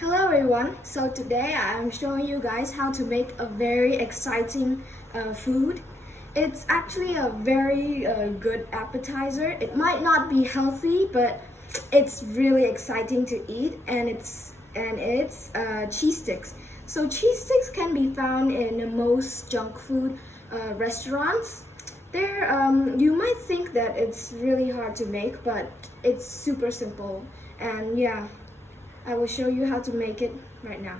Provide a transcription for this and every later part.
Hello everyone, so today I'm showing you guys how to make a very exciting food. It's actually a very good appetizer. It might not be healthy, but it's really exciting to eat, and it's cheese sticks. So cheese sticks can be found in most junk food restaurants. You might think that it's really hard to make, but it's super simple, and yeah, I will show you how to make it right now.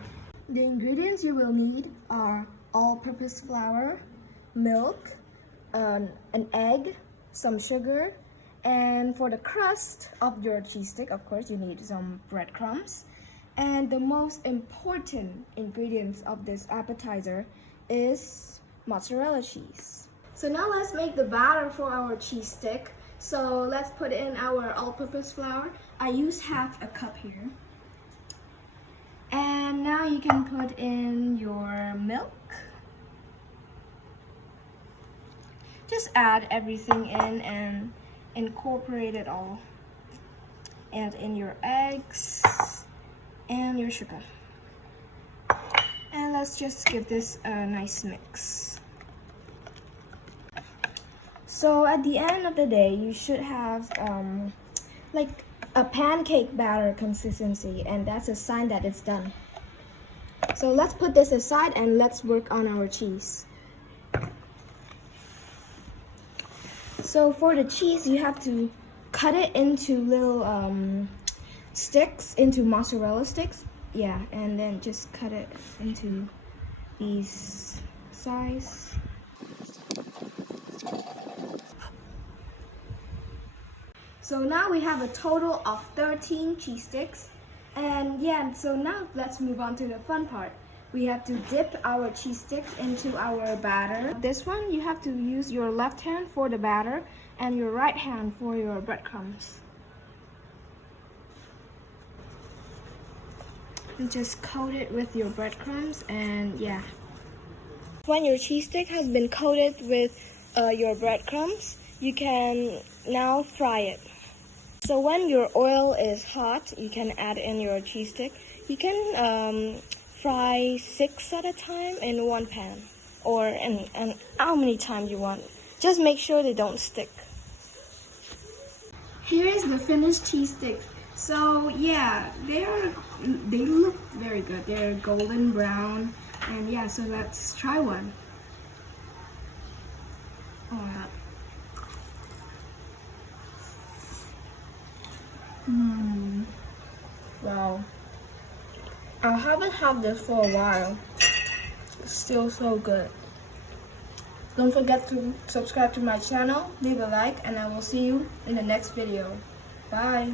The ingredients you will need are all-purpose flour, milk, an egg, some sugar, and for the crust of your cheese stick, of course, you need some breadcrumbs. And the most important ingredients of this appetizer is mozzarella cheese. So now let's make the batter for our cheese stick. So let's put in our all-purpose flour. I use half a cup here. And now you can put in your milk. Just add everything in and incorporate it all. Add in your eggs and your sugar. And let's just give this a nice mix. So at the end of the day, you should have like a pancake batter consistency, and that's a sign that it's done. So let's put this aside and let's work on our cheese. So for the cheese, you have to cut it into little sticks, into mozzarella sticks. Yeah, and then just cut it into these size. So now we have a total of 13 cheese sticks. And yeah, so now let's move on to the fun part. We have to dip our cheese stick into our batter. This one, you have to use your left hand for the batter and your right hand for your breadcrumbs. You just coat it with your breadcrumbs, and yeah. When your cheese stick has been coated with your breadcrumbs, you can now fry it. So when your oil is hot, you can add in your cheese stick. You can fry 6 at a time in one pan, or and how many times you want. Just make sure they don't stick. Here is the finished cheese stick. So yeah, they look very good. They're golden brown, and yeah. So let's try one. Oh my god. Wow. I haven't had this for a while. It's still so good. Don't forget to subscribe to my channel, leave a like, and I will see you in the next video. Bye.